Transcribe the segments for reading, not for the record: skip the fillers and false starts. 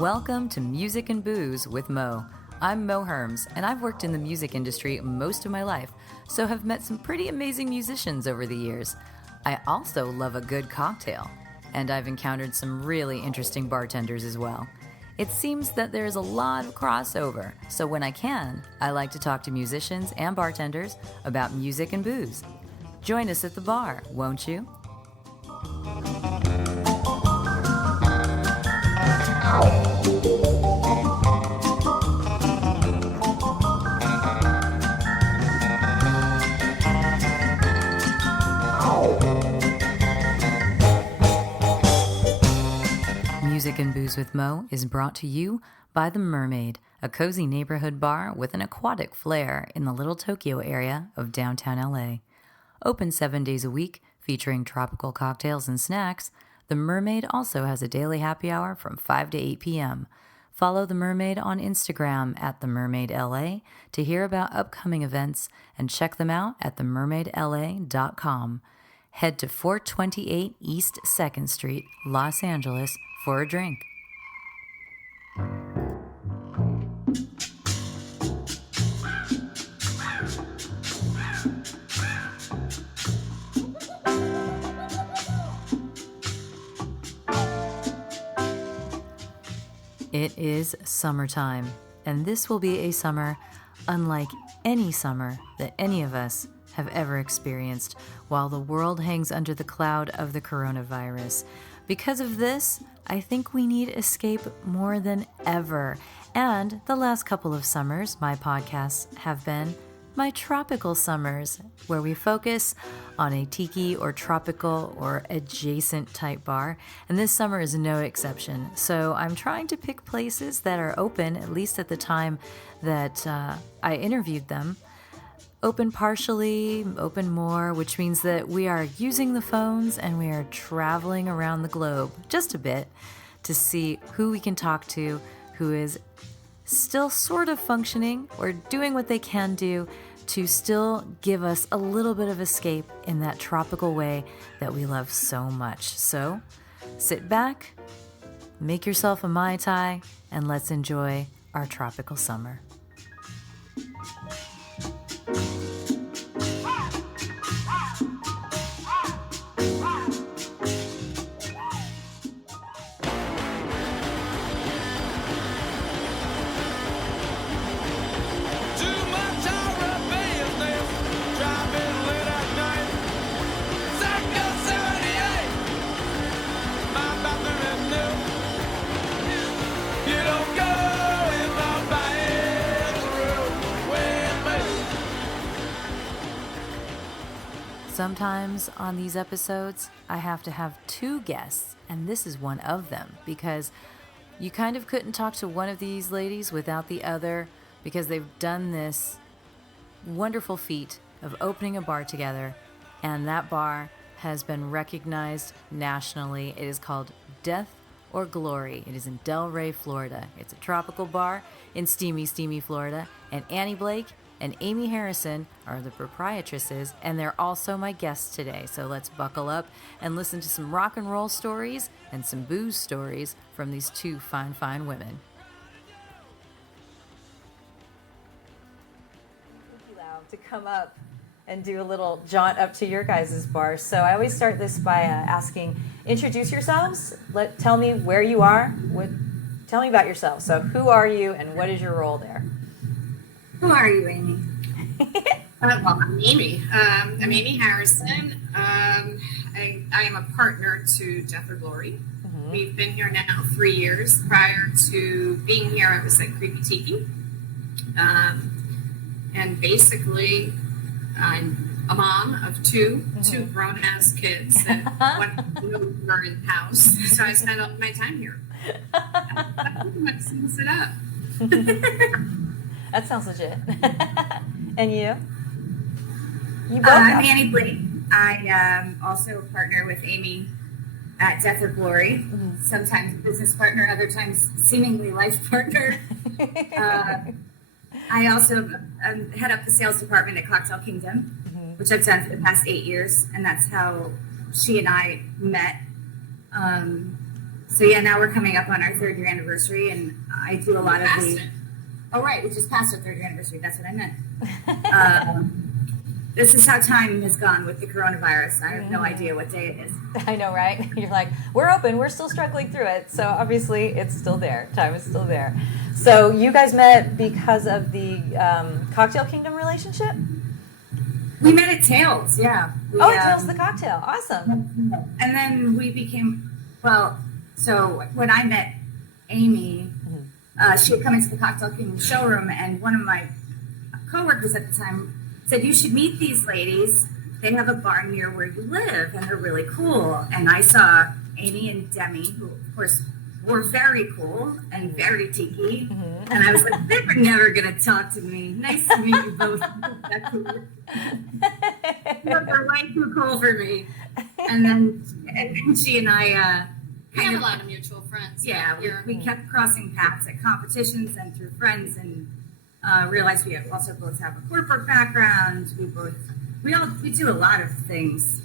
Welcome to Music and Booze with Mo. I'm Mo Herms, and I've worked in the music industry most of my life, so have met some pretty amazing musicians over the years. I also love a good cocktail, and I've encountered some really interesting bartenders as well. It seems that there's a lot of crossover, so when I can, I like to talk to musicians and bartenders about music and booze. Join us at the bar, won't you? Music and Booze with Mo is brought to you by The Mermaid, a cozy neighborhood bar with an aquatic flair in the Little Tokyo area of downtown LA. Open 7 days a week, featuring tropical cocktails and snacks, The Mermaid also has a daily happy hour from 5 to 8 p.m. Follow The Mermaid on Instagram at TheMermaidLA to hear about upcoming events and check them out at themermaidla.com. Head to 428 East 2nd Street, Los Angeles for a drink. It is summertime, and this will be a summer unlike any summer that any of us have ever experienced while the world hangs under the cloud of the coronavirus. Because of this, I think we need escape more than ever. And the last couple of summers, my podcasts have been my tropical summers, where we focus on a tiki or tropical or adjacent type bar. And this summer is no exception. So I'm trying to pick places that are open, at least at the time that I interviewed them. Open partially, open more, which means that we are using the phones and we are traveling around the globe just a bit to see who we can talk to, who is still sort of functioning or doing what they can do to still give us a little bit of escape in that tropical way that we love so much. So sit back, make yourself a Mai Tai, and let's enjoy our tropical summer. Sometimes on these episodes, I have to have two guests, and this is one of them, because you kind of couldn't talk to one of these ladies without the other, because they've done this wonderful feat of opening a bar together, and that bar has been recognized nationally. It is called Death or Glory. It is in Delray, Florida. It's a tropical bar in steamy, Florida, and Annie Blake and Ayme Harrison are the proprietresses, and they're also my guests today. So let's buckle up and listen to some rock and roll stories and some booze stories from these two fine, fine women. Thank you, Lau, to come up and do a little jaunt up to your guys' bar. So I always start this by asking, introduce yourselves. Tell me where you are. Tell me about yourself. So who are you and what is your role there? Who are you, Ayme? Well, I'm Ayme. I'm Ayme Harrison. I am a partner to Death or Glory. Mm-hmm. We've been here now 3 years. Prior to being here, I was at Creepy Tiki. And basically, I'm a mom of two grown-ass kids and one were in the house. So I spend all my time here. That pretty much sums it up. That sounds legit. And you? You both I'm Annie Blake. I also partner with Ayme at Death or Glory. Mm-hmm. Sometimes business partner, other times seemingly life partner. I also head up the sales department at Cocktail Kingdom, which I've done for the past 8 years, and that's how she and I met. So yeah, now we're coming up on our 3rd year anniversary, and I do a lot of the. Oh right, we just passed our 3rd year anniversary. That's what I meant. This is how time has gone with the coronavirus. I have no idea what day it is. I know, right? You're like, we're open, we're still struggling through it. So obviously it's still there. Time is still there. So you guys met because of the Cocktail Kingdom relationship? We met at Tails, yeah. At Tails the Cocktail. Awesome. And then we became, so when I met Ayme, she had come into the Cocktail Kingdom showroom, and one of my coworkers at the time said, you should meet these ladies. They have a bar near where you live, and they're really cool. And I saw Ayme and Demi, who, of course, were very cool and very tiki. And I was like, they were never going to talk to me. Nice to meet you both. They're way too cool for me. And then she and I we have a lot of mutual friends. Yeah, we kept crossing paths at competitions and through friends, and realized we also both have a corporate background. We do a lot of things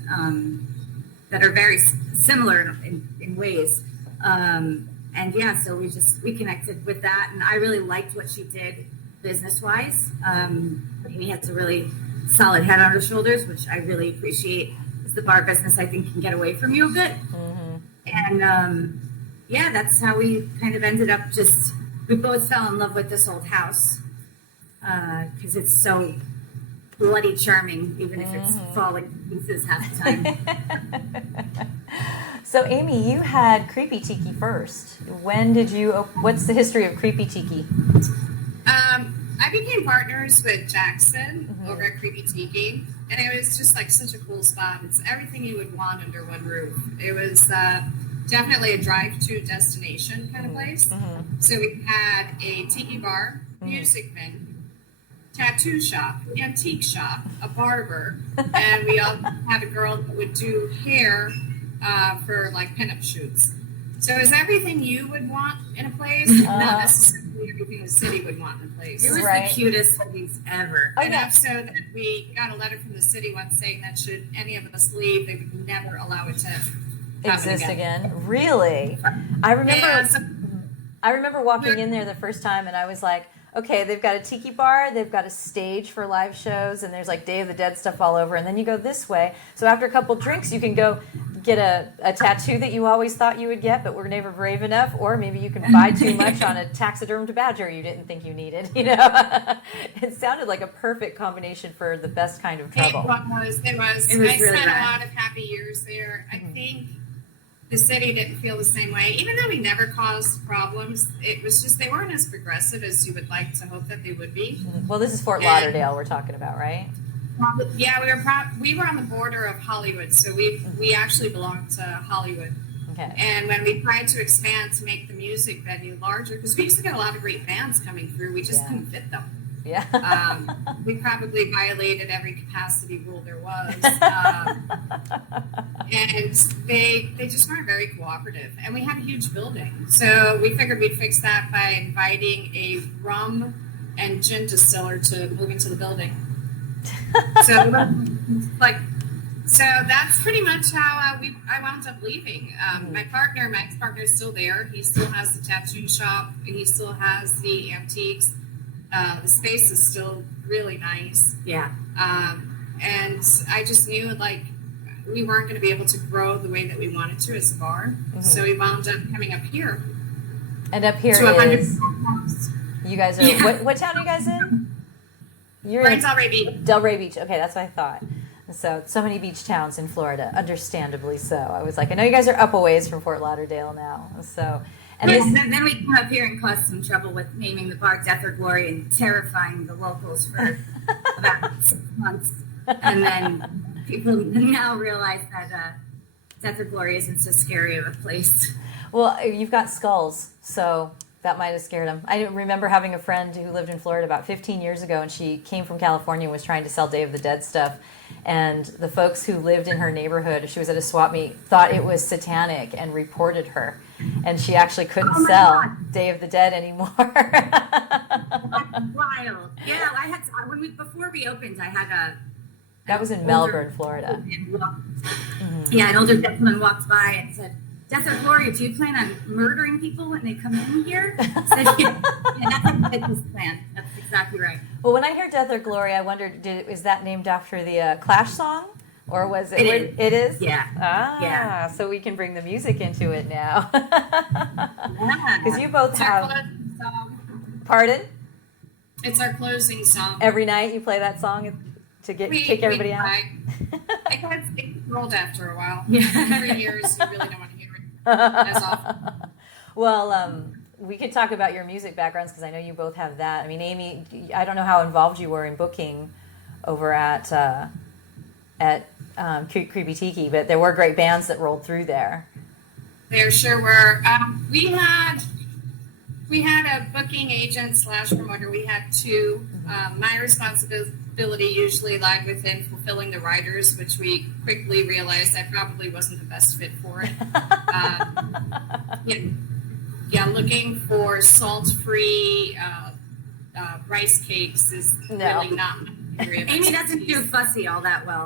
that are very similar in ways. And yeah, so we connected with that, and I really liked what she did business-wise. Amy has a really solid head on her shoulders, which I really appreciate. Because the bar business, I think, can get away from you a bit. And yeah, that's how we kind of ended up. We both fell in love with this old house because it's so bloody charming, even if it's falling to pieces half the time. So, Ayme, you had Creepy Tiki first. What's the history of Creepy Tiki? I became partners with Jackson over at Creepy Tiki, and it was just like such a cool spot. It's everything you would want under one roof. It was definitely a drive-to destination kind of place. So we had a tiki bar, music venue, tattoo shop, antique shop, a barber, and we all had a girl that would do hair for like pinup shoots. So it was everything you would want in a place, not necessarily everything the city would want in a place. It was the cutest things ever. Enough so that we got a letter from the city once saying that should any of us leave, they would never allow it to exist again. Really? I remember walking in there the first time, and I was like, okay, they've got a tiki bar, they've got a stage for live shows, and there's like Day of the Dead stuff all over, and then you go this way. So after a couple drinks, you can go get a tattoo that you always thought you would get, but were never brave enough, or maybe you can buy too much on a taxidermed badger you didn't think you needed, you know? It sounded like a perfect combination for the best kind of trouble. It was. I really spent bad. a lot of happy years there. I think the city didn't feel the same way. Even though we never caused problems, it was just they weren't as progressive as you would like to hope that they would be. Well, this is Fort Lauderdale we're talking about, right? Yeah, we were on the border of Hollywood, so we actually belonged to Hollywood. Okay. And when we tried to expand to make the music venue larger, because we used to get a lot of great bands coming through, we just couldn't fit them. Yeah. We probably violated every capacity rule there was. And they just weren't very cooperative. And we had a huge building. So we figured we'd fix that by inviting a rum and gin distiller to move into the building. So that's pretty much how I wound up leaving. My ex-partner is still there. He still has the tattoo shop. He still has the antiques. The space is still really nice. Yeah. And I just knew like we weren't going to be able to grow the way that we wanted to as a bar. So we wound up coming up here. And up here to is, you guys are, what town are you guys in? We're in Delray Beach. Delray Beach. Okay, that's what I thought. So many beach towns in Florida, understandably so. I was like, I know you guys are up a ways from Fort Lauderdale now. So, and then we come up here and caused some trouble with naming the bar Death or Glory and terrifying the locals for about 6 months. And then people now realize that Death or Glory isn't so scary of a place. Well, you've got skulls, so that might have scared them. I remember having a friend who lived in Florida about 15 years ago, and she came from California and was trying to sell Day of the Dead stuff. And the folks who lived in her neighborhood, she was at a swap meet, thought it was satanic and reported her. And she actually couldn't sell Day of the Dead anymore. That's wild. Yeah, I had before we opened, I had that was in Melbourne, Florida. Yeah, an older gentleman walked by and said, Desert Gloria, do you plan on murdering people when they come in here? So, yeah, that's his plan. That's exactly right. Well, when I hear Death or Glory, I wondered, is that named after the Clash song? Or was it? It is? Yeah. Ah, so we can bring the music into it now. Yeah. Because you both It's our have... closing song. Pardon? It's our closing song. Every night you play that song to kick everybody out? I got it rolled after a while. Yeah. 3 years, you really don't want to hear it as often. Well, we could talk about your music backgrounds because I know you both have that. I mean, Ayme, I don't know how involved you were in booking over at Creepy Tiki, but there were great bands that rolled through there. There sure were. We had a booking agent / promoter. We had two. My responsibility usually lied within fulfilling the writers, which we quickly realized I probably wasn't the best fit for it. Looking for salt-free rice cakes is really not my area of Ayme doesn't expertise. do fussy all that well.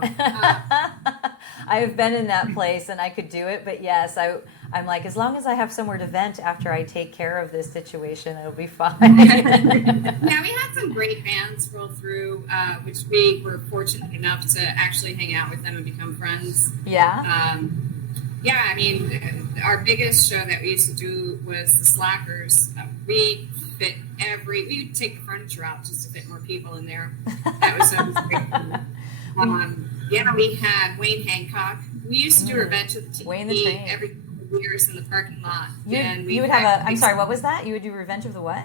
I have been in that place and I could do it, but yes, I'm like, as long as I have somewhere to vent after I take care of this situation, it'll be fine. Yeah, we had some great bands roll through, which we were fortunate enough to actually hang out with them and become friends. Yeah? I mean, our biggest show that we used to do was the Slackers. We would take the furniture out just to fit more people in there. That was always great fun. We had Wayne Hancock. We used to do Revenge of the Wayne the TV Train. every couple of years in the parking lot. You would have I'm sorry, what was that? You would do Revenge of the what?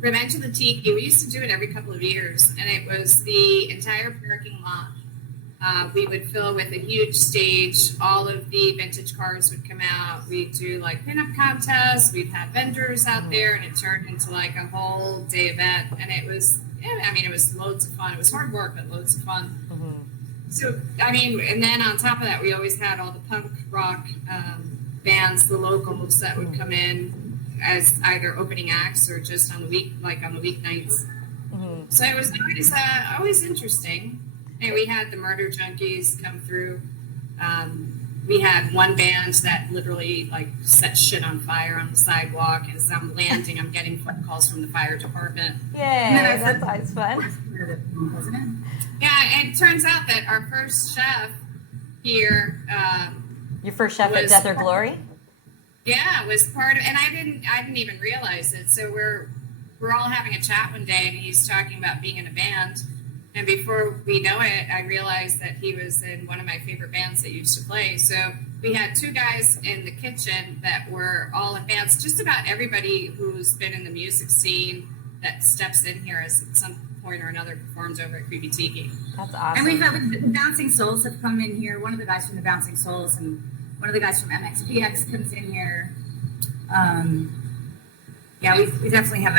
Revenge of the Tiki. We used to do it every couple of years, and it was the entire parking lot. We would fill with a huge stage. All of the vintage cars would come out. We'd do like pinup contests. We'd have vendors out there, and it turned into like a whole day event. And it was, it was loads of fun. It was hard work, but loads of fun. Mm-hmm. So, and then on top of that, we always had all the punk rock bands, the locals that would come in as either opening acts or just on the weeknights. Mm-hmm. So it was always interesting. And we had the Murder Junkies come through. We had one band that literally like set shit on fire on the sidewalk. As I'm landing, I'm getting phone calls from the fire department. Yay, that's always fun. Yeah, and it turns out that our first chef here. Your first chef at Death or Glory? Yeah, was part of, and I didn't even realize it. So we're all having a chat one day, and he's talking about being in a band. And before we know it, I realized that he was in one of my favorite bands that used to play. So we had two guys in the kitchen that were all in bands. Just about everybody who's been in the music scene that steps in here has at some point or another performed over at Creepy Tiki. That's awesome. And we've had the Bouncing Souls have come in here. One of the guys from the Bouncing Souls and one of the guys from MXPX comes in here. We definitely have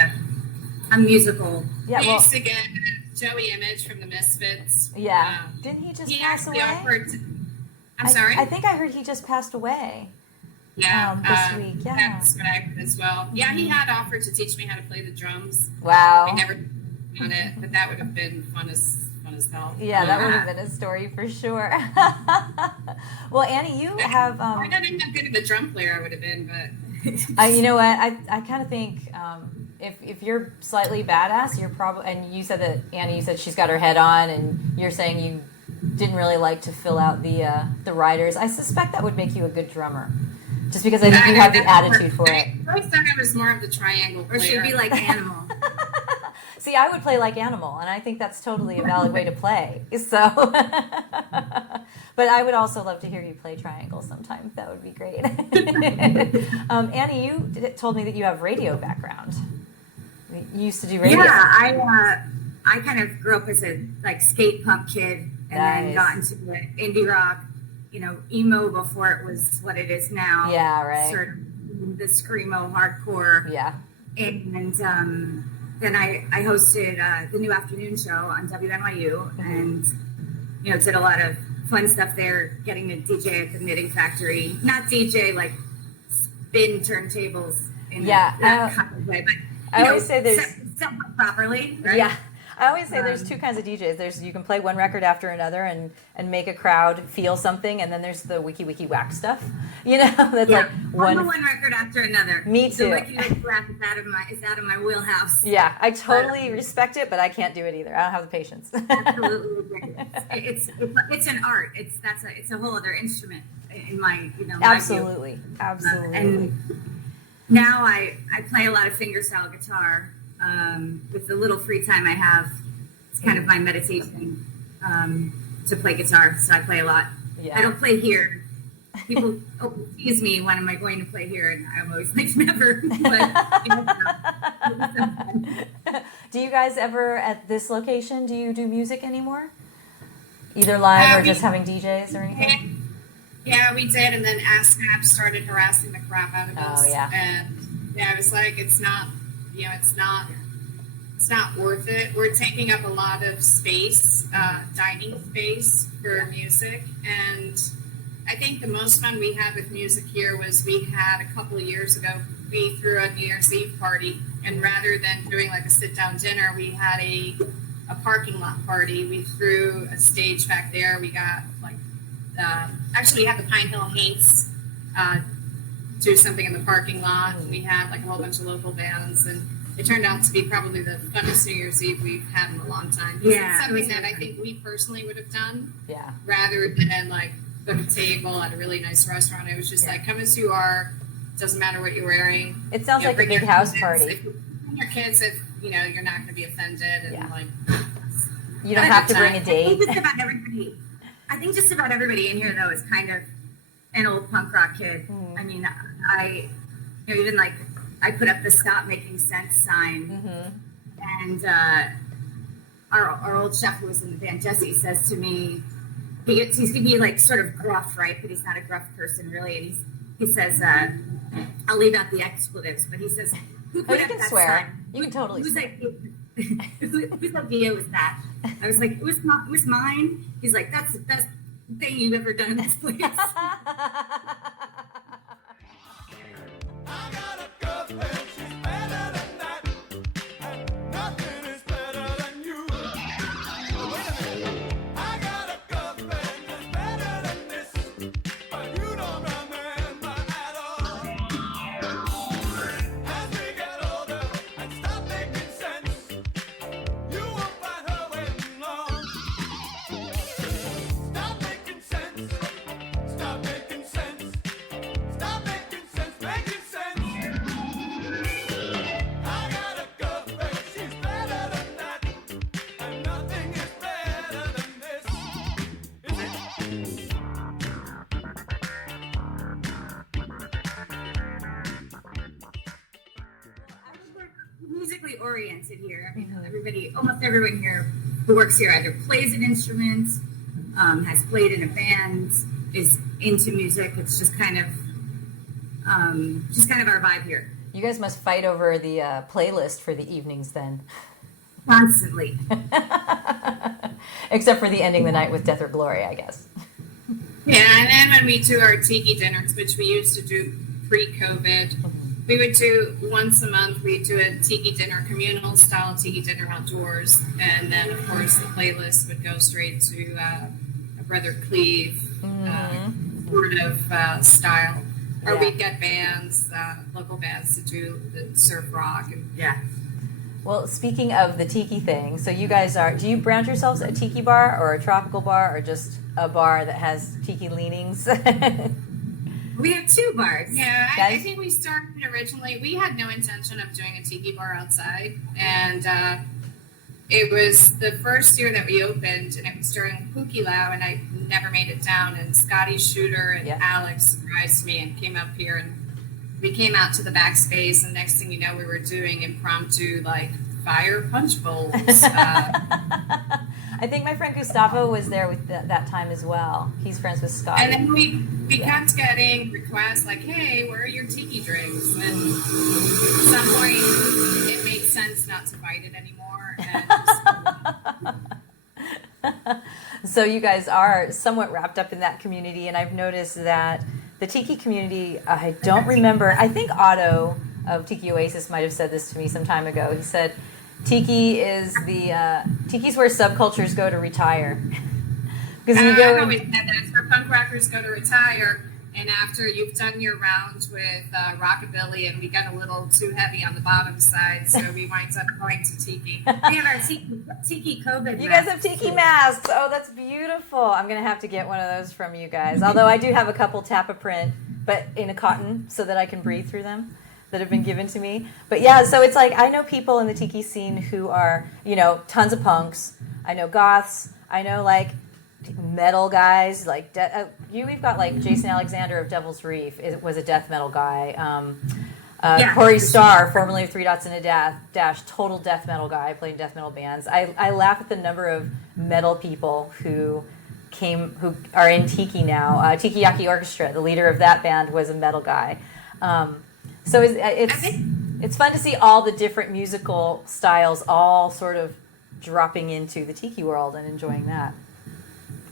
a musical. Yeah, we used to get Joey Image from the Misfits. Yeah. Didn't he just pass away? I'm sorry? I think I heard he just passed away. Yeah. This week. Yeah. That's what I heard as well. Yeah, he had offered to teach me how to play the drums. Wow. I never done it, but that would have been fun as hell. Yeah, that would have been a story for sure. Well, Annie, you have. I don't know how good of a drum player I would have been, but. You know what? I kind of think if you're slightly badass, you're probably. And you said that Annie, you said she's got her head on, and you're saying you didn't really like to fill out the riders. I suspect that would make you a good drummer, just because I think you have the attitude for it. I always thought I was more of the triangle player. Or she'd be like Animal. See, I would play like Animal, and I think that's totally a valid way to play. So, but I would also love to hear you play triangle sometime. That would be great. Annie, you told me that you have radio background. You used to do radio. Yeah, I kind of grew up as a skate punk kid, and then got into the indie rock, emo before it was what it is now. Yeah, right. Sort of the screamo hardcore. Yeah. And then I hosted the New Afternoon Show on WNYU, and did a lot of fun stuff there. Getting to DJ at the Knitting Factory, not DJ like spin turntables in that kind of way, but I always say there's set properly. Right? Yeah. I always say there's two kinds of DJs. There's you can play one record after another and make a crowd feel something, and then there's the wiki whack stuff. That's like one record after another. Me too. The wiki whack is out of my wheelhouse. Yeah, I totally respect it, but I can't do it either. I don't have the patience. Absolutely, it's an art. It's a whole other instrument in my Absolutely, my absolutely. And now I play a lot of fingerstyle guitar. With the little free time I have, it's kind of my meditation to play guitar. So I play a lot. Yeah. I don't play here. People tease me, when am I going to play here? And I'm always like, never. But, do you guys ever, at this location, do you do music anymore? Either live or just having DJs or anything? Yeah, we did. And then ASCAP started harassing the crap out of us. Oh, yeah. And I was like, it's not worth it. We're taking up a lot of space, dining space for music. And I think the most fun we had with music here was we had a couple of years ago, we threw a New Year's Eve party. And rather than doing like a sit down dinner, we had a parking lot party. We threw a stage back there. We got actually we had the Pine Hill Haints do something in the parking lot. We had like a whole bunch of local bands, and it turned out to be probably the funnest New Year's Eve we've had in a long time. Yeah, it's something that I think we personally would have done. Yeah. Rather than like book a table at a really nice restaurant. It was just like, come as you are. Doesn't matter what you're wearing. It sounds like a big house party. Bring your kids if you're not going to be offended, and like you don't have to bring a date. I think just about everybody in here though is kind of an old punk rock kid. I mean, even like I put up the "Stop Making Sense" sign, and our old chef who was in the band, Jesse, says to me, he's gonna be like sort of gruff, right? But he's not a gruff person really, and he says, I'll leave out the expletives, but he says, "Who put you up can that swear. sign? You can totally swear. Whose idea was that?" I was like, it was mine. He's like, "That's the best thing you've ever done in this place." Musically oriented here. I mean, almost everyone here who works here either plays an instrument, has played in a band, is into music. It's just kind of our vibe here. You guys must fight over the playlist for the evenings then. Constantly. Except for the ending the night with Death or Glory, I guess. Yeah, and then when we do our tiki dinners, which we used to do pre-COVID, we would do once a month. We'd do a tiki dinner, communal style tiki dinner outdoors, and then of course the playlist would go straight to a Brother Cleve sort of style. Or we'd get bands, local bands, to do the surf rock and Well, speaking of the tiki thing, so you guys do you brand yourselves a tiki bar or a tropical bar or just a bar that has tiki leanings? We have two bars. Yeah, I think we started originally. We had no intention of doing a tiki bar outside, and it was the first year that we opened, and it was during Pukilau, and I never made it down. And Scotty Shooter and Alex surprised me and came up here, and we came out to the backspace, and next thing you know, we were doing impromptu fire punch bowls. I think my friend Gustavo was there with that time as well. He's friends with Scott. And then we kept getting requests like, "Hey, where are your tiki drinks?" And at some point, it made sense not to fight it anymore. And so you guys are somewhat wrapped up in that community, and I've noticed that the tiki community, I don't remember, I think Otto of Tiki Oasis might have said this to me some time ago. He said, Tiki is Tiki's where subcultures go to retire. Because you go. I've always said that it's where punk rockers go to retire. And after you've done your rounds with rockabilly, and we got a little too heavy on the bottom side, so we wind up going to tiki. We have our tiki COVID. You guys have tiki masks. Oh, that's beautiful. I'm gonna have to get one of those from you guys. Although I do have a couple Tappa print, but in a cotton, so that I can breathe through them, that have been given to me. But yeah, so it's like I know people in the tiki scene who are, tons of punks. I know goths. I know like metal guys, like we've got like Jason Alexander of Devil's Reef was a death metal guy. Corey Starr, formerly of Three Dots and a Dash, total death metal guy, played in death metal bands. I laugh at the number of metal people who are in Tiki now. Tiki Yaki Orchestra, the leader of that band, was a metal guy. So it's fun to see all the different musical styles all sort of dropping into the Tiki world and enjoying that.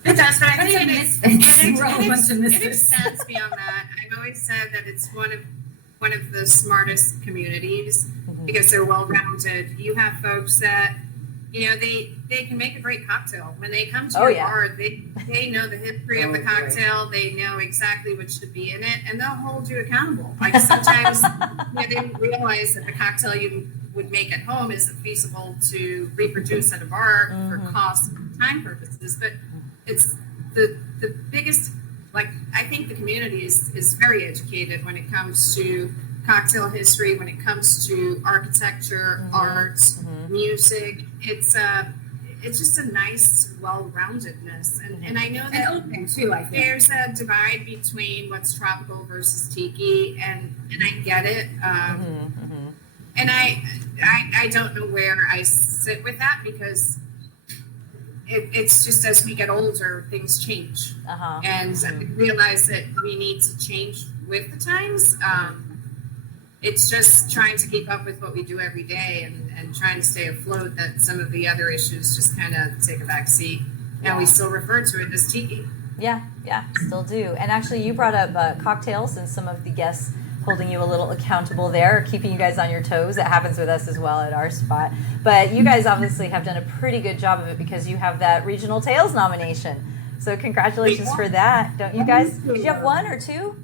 It does, but I think it extends beyond that. I've always said that it's one of the smartest communities because they're well-rounded. You have folks that, they can make a great cocktail. When they come to your bar, they know the history of the cocktail. They know exactly what should be in it, and they'll hold you accountable. Like sometimes they didn't realize that the cocktail you would make at home isn't feasible to reproduce at a bar for cost and time purposes, but it's the biggest, I think the community is very educated when it comes to cocktail history, when it comes to architecture, art, music. It's just a nice well-roundedness. And I know that open too, I think. There's a divide between what's tropical versus tiki, and I get it. And I don't know where I sit with that because it's just as we get older, things change. And I realize that we need to change with the times. It's just trying to keep up with what we do every day and trying to stay afloat that some of the other issues just kind of take a back seat. And we still refer to it as tiki. Yeah, still do. And actually, you brought up cocktails and some of the guests holding you a little accountable there, keeping you guys on your toes. That happens with us as well at our spot. But you guys obviously have done a pretty good job of it because you have that Regional Tales nomination. So congratulations for that. Don't you guys? Did you have one or two?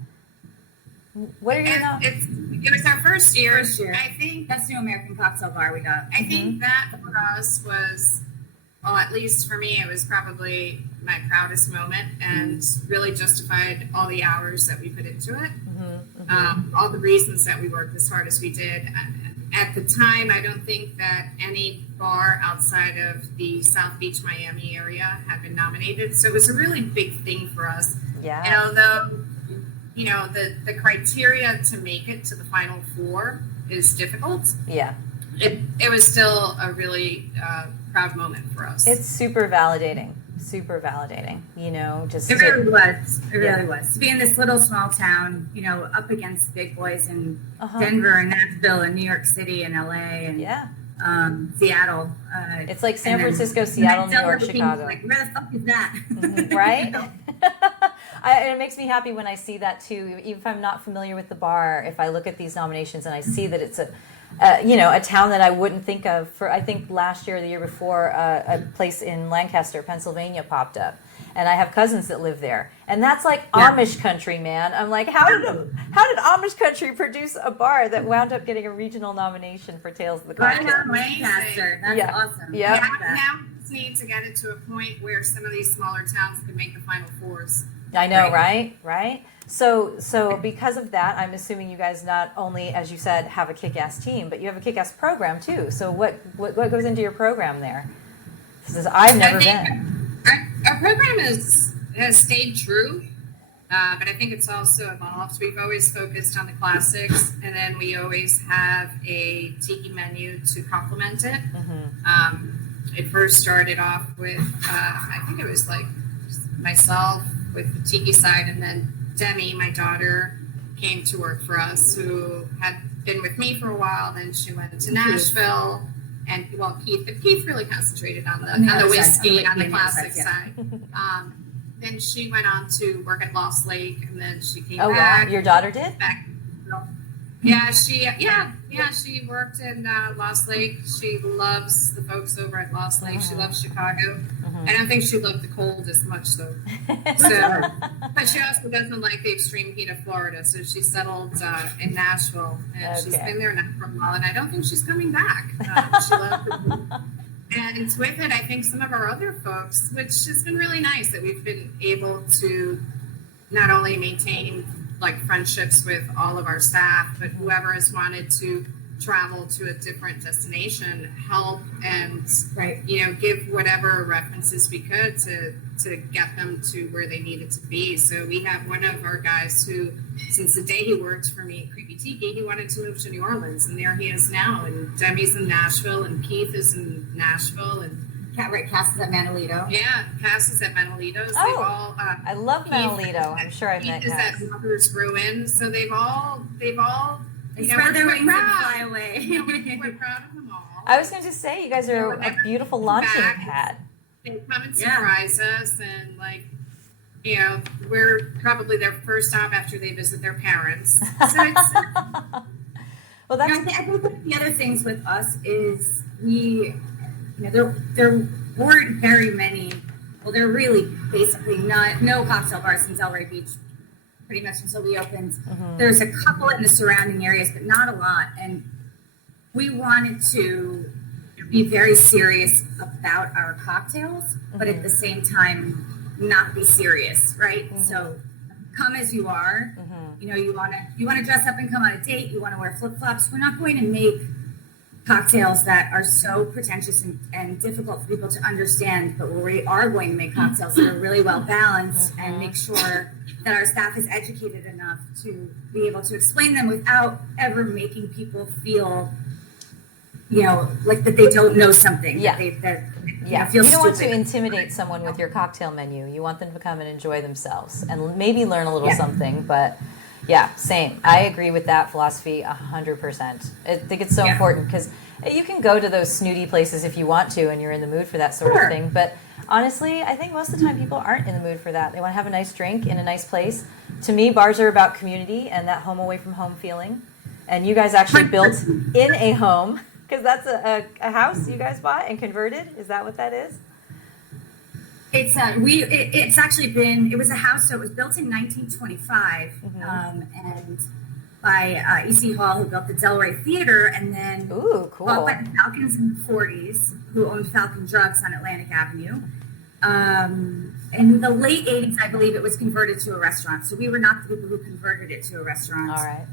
What are your It was our first year. I think that's New American Cocktail Bar we got. I think that for us was, well, at least for me, it was probably my proudest moment and really justified all the hours that we put into it. All the reasons that we worked as hard as we did. At the time, I don't think that any bar outside of the South Beach, Miami area had been nominated. So it was a really big thing for us. Yeah. And although, the criteria to make it to the Final Four is difficult. Yeah. It was still a really proud moment for us. It's super validating. Just it really was. It really was to be in this little small town, up against big boys in Denver and Nashville and New York City and LA and Seattle. It's like San Francisco, Seattle, New York, Chicago. Like, where the fuck is that? Right? It makes me happy when I see that too. Even if I'm not familiar with the bar, if I look at these nominations and I see that it's a town that I wouldn't think of. For I think last year or the year before, a place in Lancaster, Pennsylvania popped up, and I have cousins that live there, and that's like Amish country, man. I'm like, how did Amish country produce a bar that wound up getting a regional nomination for Tales of the Cocktail? Lancaster, that's awesome. Yeah. Now we need to get it to a point where some of these smaller towns can make the Final Fours. I know, right? So because of that, I'm assuming you guys not only, as you said, have a kick-ass team, but you have a kick-ass program too. So what goes into your program there? I've never been. Our program has stayed true, but I think it's also evolved. We've always focused on the classics, and then we always have a tiki menu to complement it. It first started off with, I think it was like myself with the tiki side, and then Demi, my daughter, came to work for us, who had been with me for a while. Then she went to Nashville, and Keith really concentrated on the whiskey, on the classic side. Then she went on to work at Lost Lake, and then she came back. Wow. Your daughter did? Back. She worked in Lost Lake. She loves the folks over at Lost Lake. She loves Chicago. I don't think she loved the cold as much though. So, but she also doesn't like the extreme heat of Florida. So she settled in Nashville, and she's been there now for a while. And I don't think she's coming back. She loved it. And with it, I think some of our other folks, which has been really nice that we've been able to not only maintain like friendships with all of our staff, but whoever has wanted to travel to a different destination, help and give whatever references we could to get them to where they needed to be. So we have one of our guys who, since the day he worked for me at Creepy Tiki, he wanted to move to New Orleans, and there he is now. And Demi's in Nashville, and Keith is in Nashville, and Cass is at Manolito. Yeah, Cass is at Manolito's. Oh, they've all, I love Manolito. I'm sure I've met Keith Cass. is at Mother's Ruin. So they've all They spread their wings and fly away. We're proud of them all. I was going to say, you guys are a beautiful launching pad. They come and surprise us, and we're probably their first stop after they visit their parents. So it's, well, that's. I think the other things with us is there weren't very many. Well, there are really basically no cocktail bars in Delray Beach, pretty much until we opened. There's a couple in the surrounding areas, but not a lot. And we wanted to be very serious about our cocktails, but at the same time not be serious, right? So come as you are. You want to dress up and come on a date. You want to wear flip flops. We're not going to make cocktails that are so pretentious and difficult for people to understand, but we are going to make cocktails that are really well balanced and make sure that our staff is educated enough to be able to explain them without ever making people feel, like that they don't know something. Yeah. Feel You don't want stupid. to intimidate someone with your cocktail menu. You want them to come and enjoy themselves and maybe learn a little something, but yeah, same. I agree with that philosophy 100%. I think it's so important because you can go to those snooty places if you want to and you're in the mood for that sort of thing. But honestly, I think most of the time people aren't in the mood for that. They want to have a nice drink in a nice place. To me, bars are about community and that home away from home feeling. And you guys actually built in a home because that's a house you guys bought and converted. Is that what that is? It's actually been, it was a house, so it was built in 1925, and by E.C. Hall, who built the Delray Theater, and then bought by the Falcons in the 40s, who owned Falcon Drugs on Atlantic Avenue. In the late 80s, I believe it was converted to a restaurant. So we were not the people who converted it to a restaurant. All right.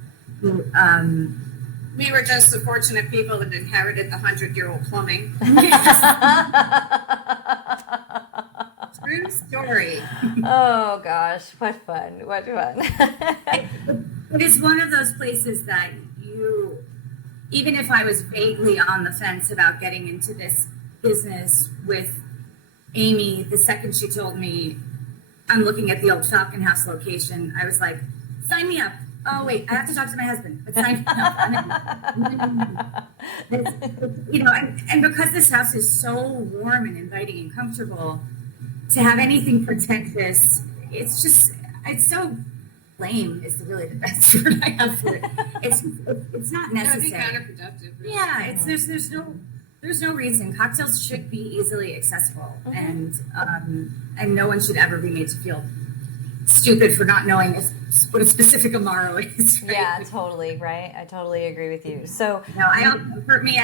We were just the fortunate people that inherited the 100-year-old plumbing. True story. Oh gosh, what fun! What fun! It is one of those places that even if I was vaguely on the fence about getting into this business with Ayme, the second she told me I'm looking at the old Falcon House location, I was like, sign me up. Oh wait, I have to talk to my husband. But sign me up. And because this house is so warm and inviting and comfortable, to have anything pretentious, it's so lame is really the best word I have for it. It's not necessary. That would be counterproductive. Really. Yeah, there's no reason. Cocktails should be easily accessible, and no one should ever be made to feel stupid for not knowing what a specific Amaro is. Right? Yeah, totally. Right, I totally agree with you. So give me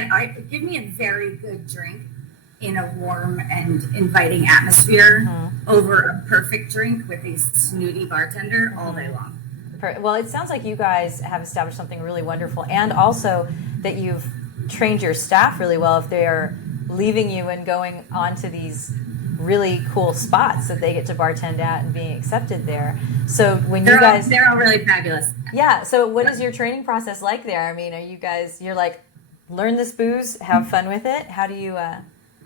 a very good drink in a warm and inviting atmosphere over a perfect drink with a snooty bartender all day long. Well, it sounds like you guys have established something really wonderful, and also that you've trained your staff really well if they are leaving you and going on to these really cool spots that they get to bartend at and being accepted there. So when they're all really fabulous. Yeah. So what is your training process like there? I mean, you're like, learn this booze, have fun with it? How do you,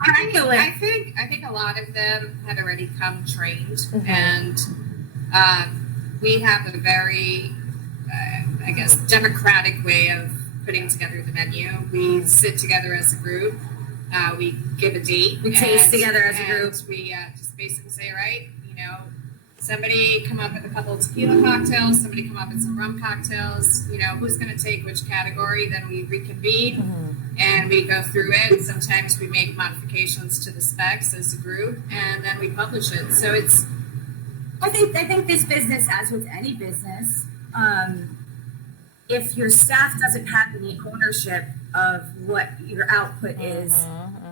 I think a lot of them had already come trained, and we have a very, democratic way of putting together the menu. We sit together as a group. We give a date. We taste together as a group. We just basically say, all right, somebody come up with a couple of tequila cocktails, somebody come up with some rum cocktails, who's going to take which category, then we reconvene and we go through it. Sometimes we make modifications to the specs as a group, and then we publish it. So it's... I think this business, as with any business, if your staff doesn't have any ownership of what your output is,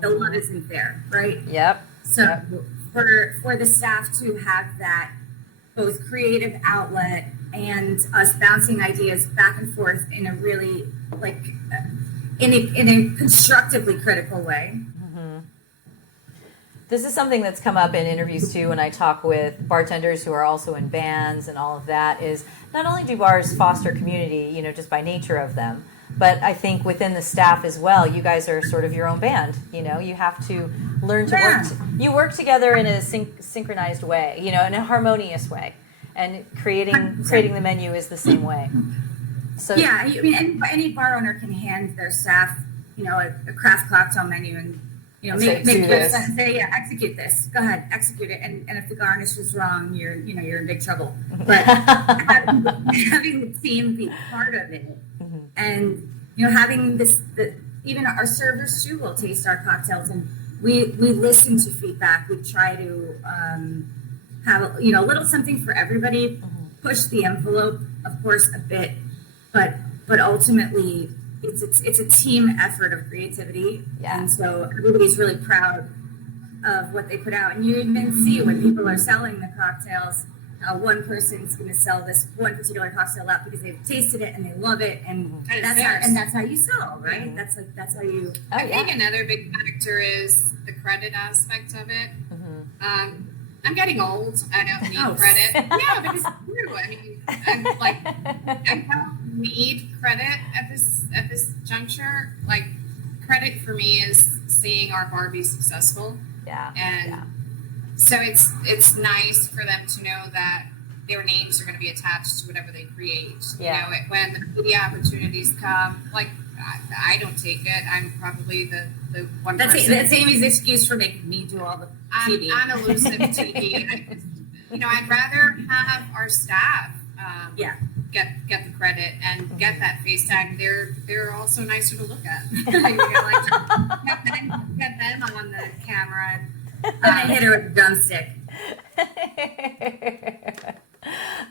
the love isn't there, right? Yep. So for the staff to have that both creative outlet and us bouncing ideas back and forth in a really in a constructively critical way. This is something that's come up in interviews too when I talk with bartenders who are also in bands and all of that, is not only do bars foster community, just by nature of them, but I think within the staff as well, you guys are sort of your own band. You have to learn to work. You work together in a synchronized way, in a harmonious way, and creating the menu is the same way. So yeah, I mean, any bar owner can hand their staff, a craft cocktail menu and make this and say, yeah, execute this. Go ahead, execute it. And if the garnish is wrong, you're in big trouble. But having the team be part of it, and having even our servers too will taste our cocktails, and we listen to feedback. We try to have a little something for everybody. Push the envelope, of course, a bit, but ultimately it's a team effort of creativity, and so everybody's really proud of what they put out. And you even see when people are selling the cocktails, one person's going to sell this one particular cocktail out because they've tasted it and they love it, and that's how you sell, right? That's how you. I think another big factor is the credit aspect of it. I'm getting old. I don't need credit. Yeah, but it's true. I mean, I don't need credit at this juncture. Like, credit for me is seeing our bar be successful. Yeah. And so it's nice for them to know that their names are going to be attached to whatever they create. Yeah. When the media opportunities come, I don't take it. I'm probably the one person. That's Amy's excuse for making me do all the TV. I'm elusive TV. I'd rather have our staff get the credit and get that face tag. They're also nicer to look at. Get them on the camera. I hit her with a drumstick.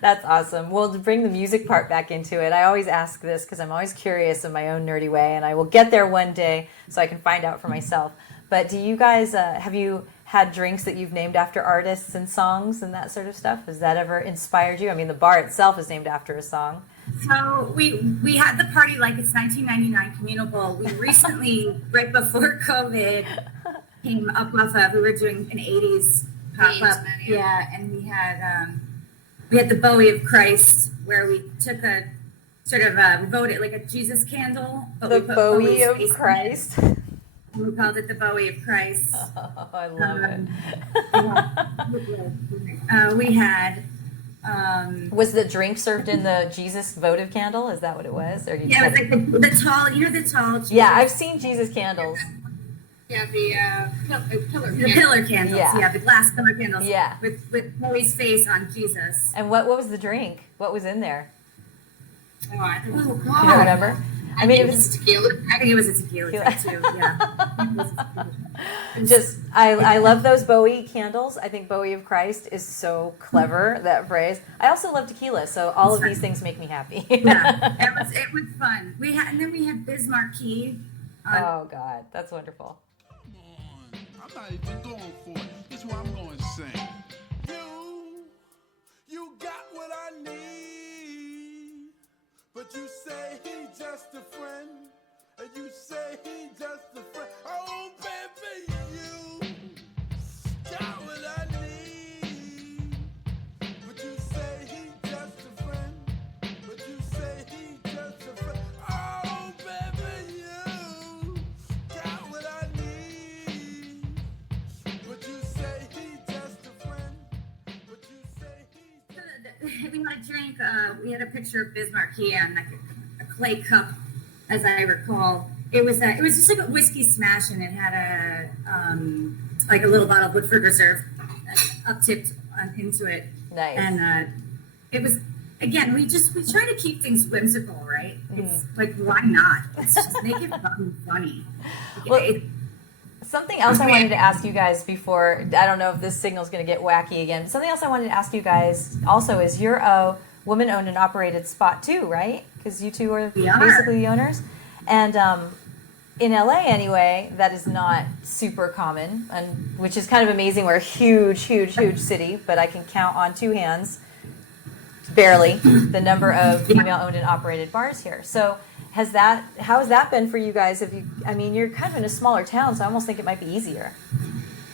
That's awesome. Well, to bring the music part back into it, I always ask this because I'm always curious in my own nerdy way, and I will get there one day so I can find out for myself. But do you guys, have you had drinks that you've named after artists and songs and that sort of stuff? Has that ever inspired you? I mean, the bar itself is named after a song. So we had the party like it's 1999 Communal Bowl. We recently, right before COVID, came up off of, we were doing an 80s pop-up. Yeah, and we had the Bowie of Christ, where we took a sort of we voted like a Jesus candle. But the we put Bowie of Christ. We called it the Bowie of Christ. Oh, I love it. We had. Was the drink served in the Jesus votive candle? Is that what it was? Or it was like the tall, the tall. Jesus. Yeah, I've seen Jesus candles. Yeah, the pillar candles. The pillar candles, yeah, the glass pillar candles. Yeah. With Chloe's face on Jesus. And what was the drink? What was in there? Oh, I don't know. You don't remember? I mean, it was tequila. I think it was a tequila too, yeah. I love those Bowie candles. I think Bowie of Christ is so clever, that phrase. I also love tequila, so all of these things make me happy. Yeah, it was fun. We had Bismarck Key. Oh God, that's wonderful. I'm not even going for it. This is what I'm going to sing. You got what I need, but you say he's just a friend, and you say he's just a friend. Oh, baby, you got what I need, but you say he's just a friend, but you say he's just a friend. Oh, baby, you got what I need, but you say he's just a friend, but you say he's. We had a drink. We had a picture of Bismarck Key on like a clay cup, as I recall. It was just like a whiskey smash, and it had like a little bottle of Woodford Reserve up tipped into it. Nice. And it was, again, we try to keep things whimsical, right? It's like, why not? Let's just make it funny. Well, something else I wanted to ask you guys before, I don't know if this signal's going to get wacky again, but something else I wanted to ask you guys also is you're a woman-owned and operated spot too, right? Because you two are basically the owners. And in LA anyway, that is not super common, and which is kind of amazing. We're a huge, huge, huge city, but I can count on two hands, barely, the number of female-owned and operated bars here. So how has that been for you guys? I mean, you're kind of in a smaller town, so I almost think it might be easier.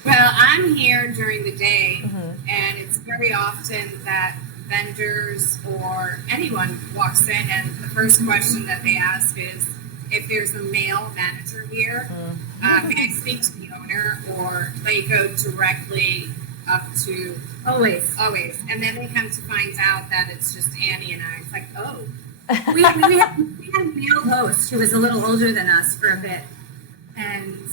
Well, I'm here during the day, and it's very often that vendors or anyone walks in, and the first question that they ask is if there's a male manager here, may I speak to the owner, or they go directly up to Always. And then they come to find out that it's just Annie and I. It's like, oh. We had a male host who was a little older than us for a bit, and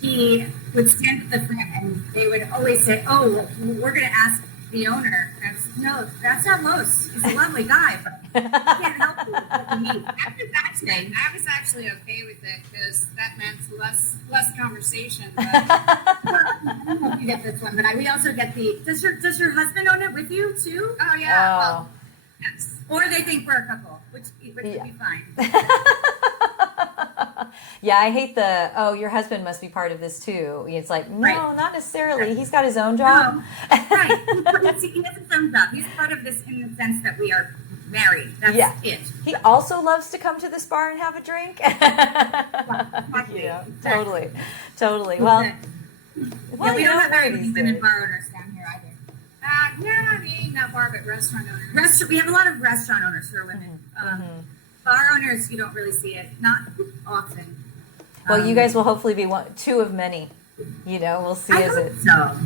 he would stand at the front and they would always say, oh, we're going to ask the owner. And I was, no, that's our host. He's a lovely guy, but he can't help you with what we need. I was actually okay with it because that meant less conversation. But I don't know if you get this one, but we also get does your husband own it with you too? Oh, yeah. Oh. Well, yes. Or they think we're a couple, which would be fine. Yeah, I hate your husband must be part of this too. It's like, no, not necessarily. Right. He's got his own job. No. Right. He has his own job. He's part of this in the sense that we are married. That's it. He also loves to come to this bar and have a drink. Exactly. Totally. Well, we don't have very many women bar owners down here either. Not bar, but restaurant owners. We have a lot of restaurant owners who are women. Bar owners, you don't really see it. Not often. Well, you guys will hopefully be two of many. We'll see. I hope so.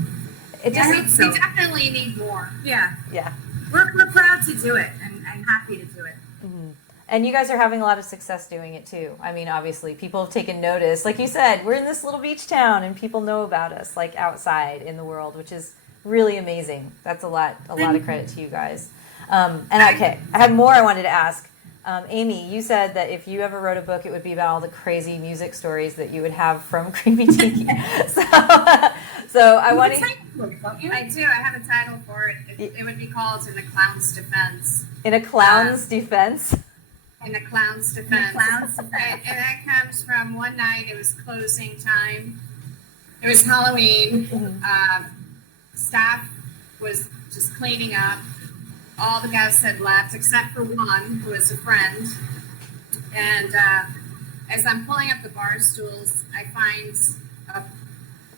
We definitely need more. Yeah. Yeah. We're proud to do it and happy to do it. Mm-hmm. And you guys are having a lot of success doing it too. I mean, obviously, people have taken notice. Like you said, we're in this little beach town, and people know about us, like outside in the world, which is really amazing. That's a lot of credit to you guys. I have more I wanted to ask. Ayme, you said that if you ever wrote a book, it would be about all the crazy music stories that you would have from Creepy Tiki. so I want to. I do. I have a title for it. It would be called "In the Clown's Defense." In a clown's defense. In a clown's defense. And that comes from one night. It was closing time. It was Halloween. Staff was just cleaning up. All the guests had left except for one who was a friend. And as I'm pulling up the bar stools, I find a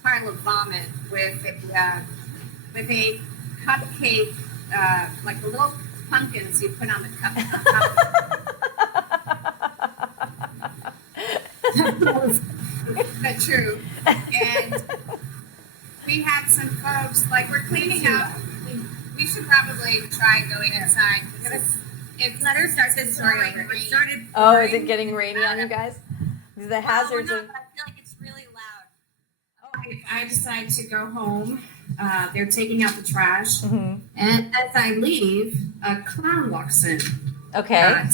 pile of vomit with a cupcake, like the little pumpkins you put on the cup. That's true. And we had some folks, like, we're cleaning up. We should probably try going inside. Let her start this story over. It started. Oh, is it getting rainy on you guys? The hazards of. I feel like it's really loud. I decide to go home. They're taking out the trash. And as I leave, a clown walks in. Okay.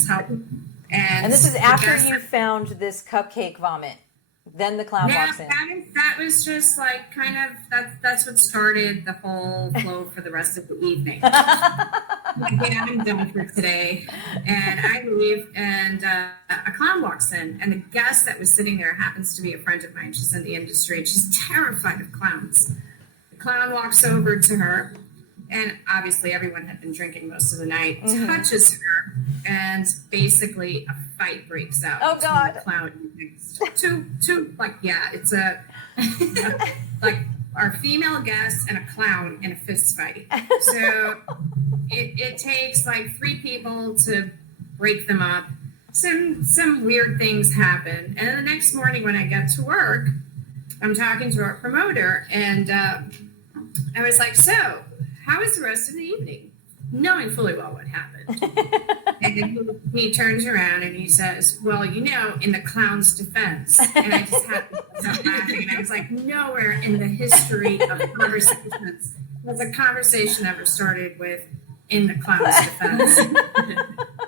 And this is after you found this cupcake vomit. Then the clown walks in. That was just like that's what started the whole flow for the rest of the evening. I'm done for today. And I leave, and a clown walks in, and the guest that was sitting there happens to be a friend of mine. She's in the industry, and she's terrified of clowns. The clown walks over to her, and obviously everyone had been drinking most of the night, touches her, and basically a fight breaks out. Oh, God. The clown it's like our female guest and a clown in a fist fight. So it takes like 3 people to break them up. Some weird things happen. And then the next morning when I get to work, I'm talking to our promoter, and I was like, so how was the rest of the evening? Knowing fully well what happened. And then he turns around and he says, well, in the clown's defense. And I just had to stop laughing. And I was like, nowhere in the history of conversations Well, the conversation ever started with in the clown's defense. And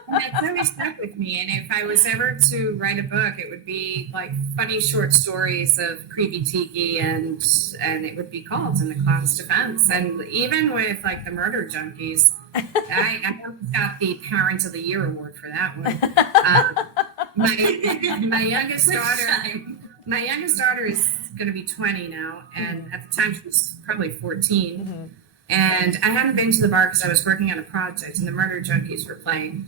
that's always stuck with me. And if I was ever to write a book, it would be like funny short stories of creepy tiki, and it would be called In the Clown's Defense. And even with like the murder junkies, I almost got the Parent of the Year award for that one. My youngest daughter is going to be 20 now, and at the time she was probably 14. Mm-hmm. And I hadn't been to the bar because I was working on a project, and the murder junkies were playing.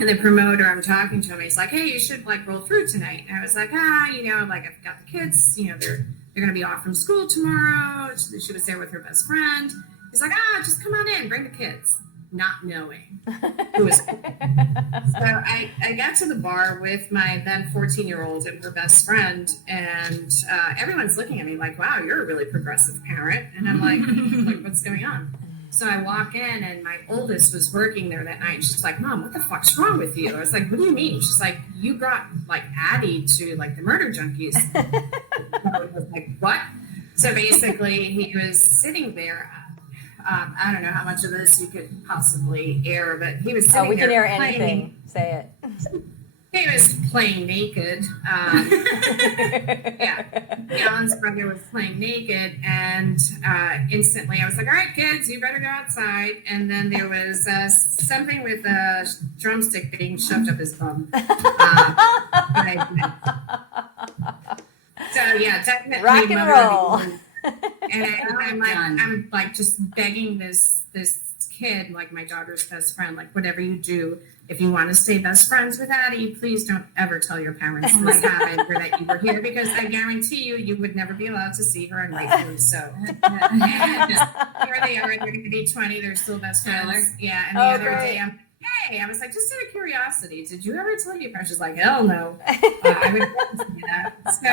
And the promoter, I'm talking to him, he's like, "Hey, you should like roll through tonight." And I was like, like I've got the kids, they're going to be off from school tomorrow. She was there with her best friend. He's like, just come on in, bring the kids. Not knowing who was. So I got to the bar with my then 14-year-old and her best friend, and everyone's looking at me like, "Wow, you're a really progressive parent." And I'm like, "What's going on?" So I walk in, and my oldest was working there that night. She's like, "Mom, what the fuck's wrong with you?" I was like, "What do you mean?" She's like, "You brought like Addie to like the murder junkies." I was like, "What?" So basically, he was sitting there. I don't know how much of this you could possibly air, but he was sitting there. We can air anything. Say it. He was playing naked. Alan's brother was playing naked, and instantly I was like, "All right, kids, you better go outside." And then there was something with a drumstick being shoved up his bum. So yeah, definitely rock and roll. And I'm like just begging this kid, like my daughter's best friend, like whatever you do, if you want to stay best friends with Addie, please don't ever tell your parents this happened or that you were here, because I guarantee you would never be allowed to see her, and rightfully so. And here they are, they're going to be 20, they're still best friends. Yeah, and the other day I'm "Hey," I was like, just out of curiosity, did you ever tell your parents? She's like, "Hell no." I would love to do that. So,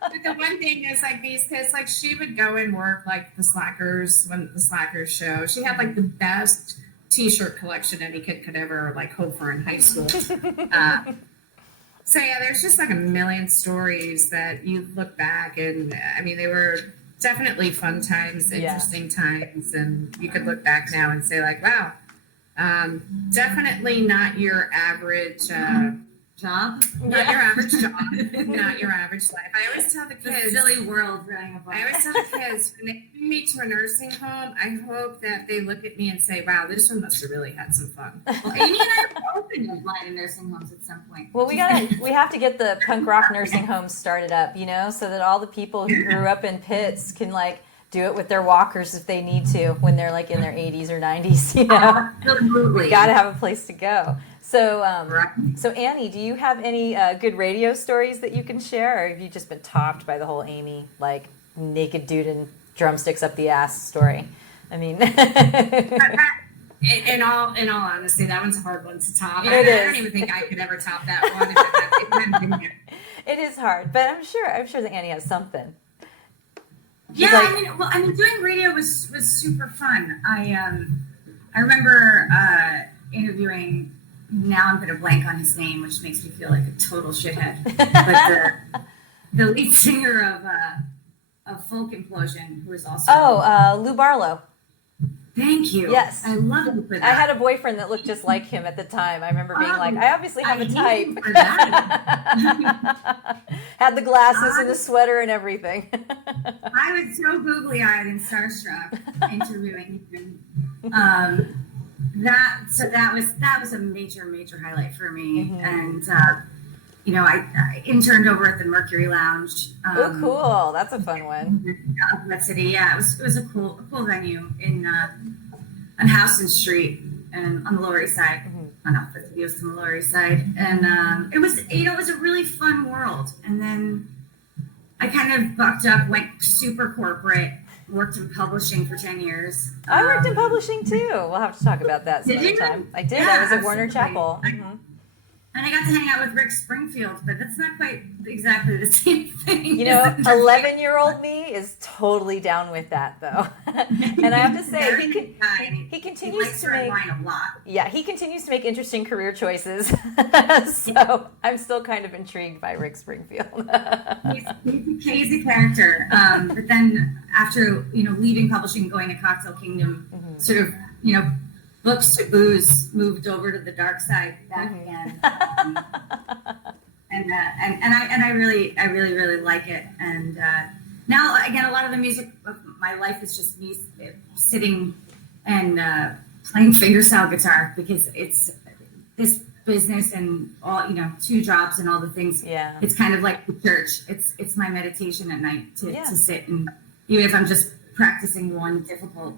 but the one thing is like these kids, like she would go and work like the Slackers, when the Slackers show. She had like the best t-shirt collection any kid could ever like hope for in high school. So yeah, there's just like a million stories that you look back, and I mean, they were definitely fun times, interesting times, and you could look back now and say like, wow. Definitely not your average job. Not your average job. Not your average life. I always tell the kids. The silly world running about. I always tell the kids, when they bring me to a nursing home, I hope that they look at me and say, "Wow, this one must have really had some fun." Well, Amy and I were open to applying to nursing homes at some point. Well, we have to get the punk rock nursing homes started up, so that all the people who grew up in pits can like do it with their walkers if they need to when they're like in their 80s or 90s. Absolutely. We got to have a place to go. So, so Annie, do you have any good radio stories that you can share, or have you just been topped by the whole Ayme like naked dude and drumsticks up the ass story? I mean, in all honesty, that one's a hard one to top. It I is. don't even think I could ever top that one if it hadn't been here. It is hard, but I'm sure that Annie has something. Yeah, I mean, doing radio was super fun. I remember interviewing. Now I'm going to blank on his name, which makes me feel like a total shithead. But the lead singer of Folk Implosion, who is also Lou Barlow. Thank you. Yes, I love him for that. I had a boyfriend that looked just like him at the time. I remember being like, I obviously have a type. Had the glasses and the sweater and everything. I was so googly-eyed and starstruck interviewing him. That was a major highlight for me. Mm-hmm. And I interned over at the Mercury Lounge. Oh, cool! That's a fun one. That city, yeah, it was a cool venue on Houston Street and on the Lower East Side. Mm-hmm. Not the city, it was on the Lower East Side, and it was a really fun world. And then I kind of bucked up, went super corporate. Worked in publishing for 10 years. I worked in publishing too. We'll have to talk about that some other time. I did. Yeah, I was at Warner absolutely. Chappell. Mm-hmm. And I got to hang out with Rick Springfield, but that's not quite exactly the same thing. You know, 11-year-old me is totally down with that, though. And I have to say, he continues to make wine a lot. Yeah, he continues to make interesting career choices. So I'm still kind of intrigued by Rick Springfield. He's a character. But then after, leaving publishing, going to Cocktail Kingdom, sort of, books to booze moved over to the dark side back again. And I really like it. And now again, a lot of the music of my life is just me sitting and playing fingerstyle guitar, because it's this business and all, 2 jobs and all the things. Yeah. It's kind of like the church. It's my meditation at night to sit, and even if I'm just practicing one difficult,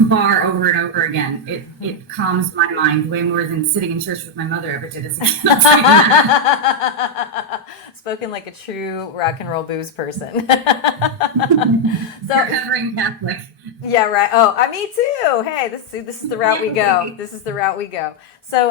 bar over and over again, it calms my mind way more than sitting in church with my mother ever did as a kid. Spoken like a true rock and roll booze person. So recovering Catholic. Yeah, right. Oh, me too. Hey, this is the route we go. This is the route we go. So,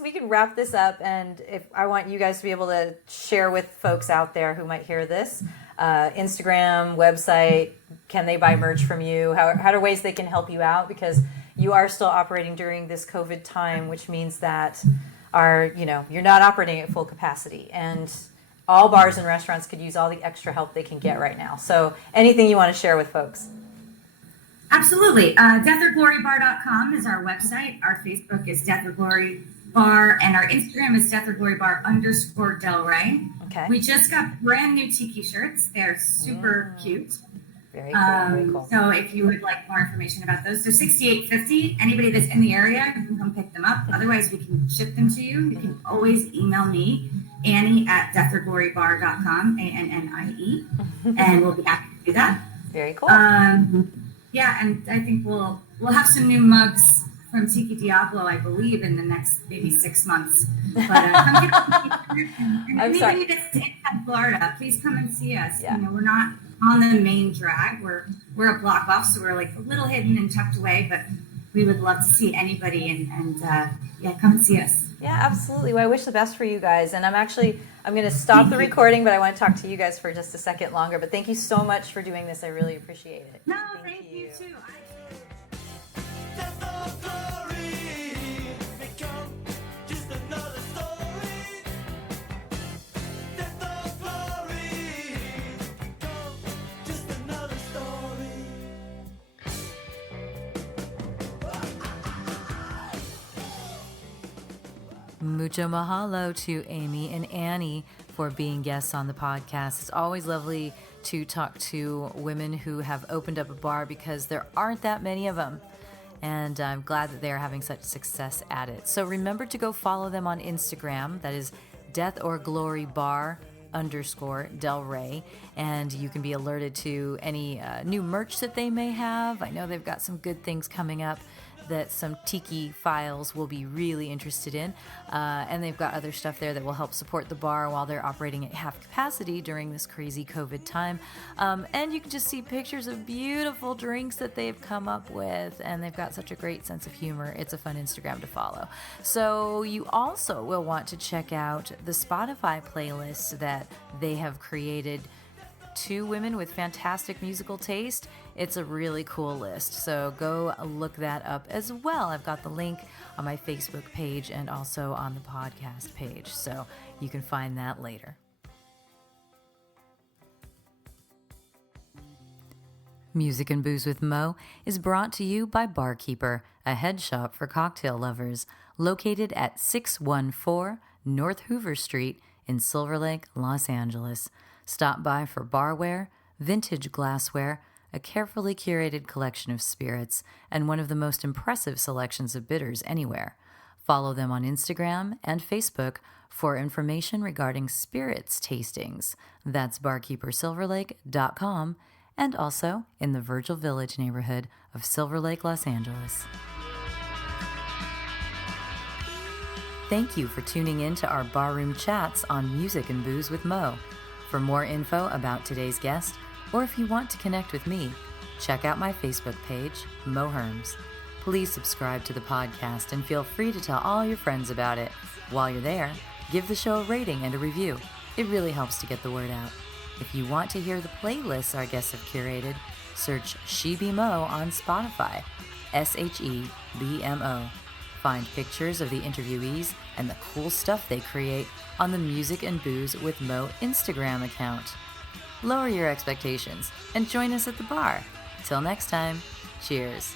we can wrap this up, and if I want you guys to be able to share with folks out there who might hear this, Instagram, website, can they buy merch from you? How are ways they can help you out? Because you are still operating during this COVID time, which means that you're not operating at full capacity, and all bars and restaurants could use all the extra help they can get right now. So anything you want to share with folks? Absolutely. DeathOrGloryBar.com is our website. Our Facebook is Death or Glory Bar, and our Instagram is DeathOrGloryBar_Del Rey. Okay. We just got brand new tiki shirts. They're super cute. Very cool. Very cool. So if you would like more information about those, they're $68.50. Anybody that's in the area, you can come pick them up. Otherwise, we can ship them to you. You can always email me, Annie at DeathOrGloryBar.com, ANNIE, and we'll be happy to do that. Very cool. Yeah, and I think we'll have some new mugs from Tiki Diablo, I believe, in the next maybe 6 months. But come get and anybody that's in Florida, please come and see us. Yeah. We're not on the main drag. We're a block off, so we're like a little hidden and tucked away. But we would love to see anybody, and come and see us. Yeah, absolutely. Well, I wish the best for you guys. And I'm going to stop the recording, but I want to talk to you guys for just a second longer. But thank you so much for doing this. I really appreciate it. No, thank you too. Mucho mahalo to Ayme and Annie for being guests on the podcast. It's always lovely to talk to women who have opened up a bar, because there aren't that many of them. And I'm glad that they're having such success at it. So remember to go follow them on Instagram. That is DeathOrGloryBar_Del Rey. And you can be alerted to any new merch that they may have. I know they've got some good things coming up that some tiki files will be really interested in. And they've got other stuff there that will help support the bar while they're operating at half capacity during this crazy COVID time. And you can just see pictures of beautiful drinks that they've come up with, and they've got such a great sense of humor. It's a fun Instagram to follow. So you also will want to check out the Spotify playlist that they have created. 2 women with fantastic musical taste. It's a really cool list, so go look that up as well. I've got the link on my Facebook page and also on the podcast page, so you can find that later. Music and Booze with Mo is brought to you by Barkeeper, a head shop for cocktail lovers, located at 614 North Hoover Street in Silver Lake, Los Angeles. Stop by for barware, vintage glassware, a carefully curated collection of spirits, and one of the most impressive selections of bitters anywhere. Follow them on Instagram and Facebook for information regarding spirits tastings. That's barkeepersilverlake.com, and also in the Virgil Village neighborhood of Silver Lake, Los Angeles. Thank you for tuning in to our barroom chats on Music and Booze with Mo. For more info about today's guest, or if you want to connect with me, check out my Facebook page, Mo Herms. Please subscribe to the podcast and feel free to tell all your friends about it. While you're there, give the show a rating and a review. It really helps to get the word out. If you want to hear the playlists our guests have curated, search She Be Mo on Spotify. SHEBMO. Find pictures of the interviewees and the cool stuff they create on the Music and Booze with Mo Instagram account. Lower your expectations and join us at the bar. Till next time, cheers.